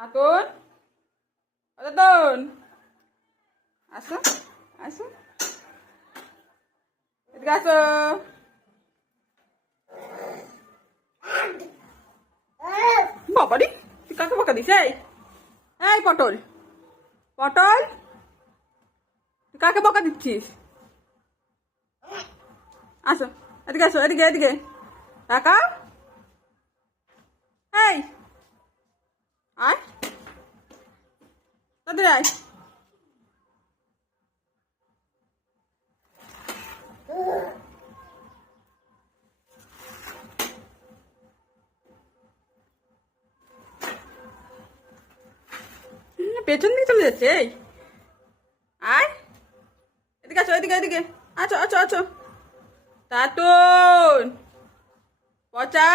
তাতন, ও তাতন, আসো আসো, এদিকে আসো। বাবারি, তুই কাকে বকা দিস? এই পটল, পটল, তুই কাকে বকা দিচ্ছিস? আসো, এদিকে আসো, এদিকে এদিকে তাকাও। এই আয়, তাদের আয়। পেছন দিকে চলে যাচ্ছে। এই আয়, এদিকে আসো, এদিকে এদিকে, আছো আছো আছো। তাতন, পচা।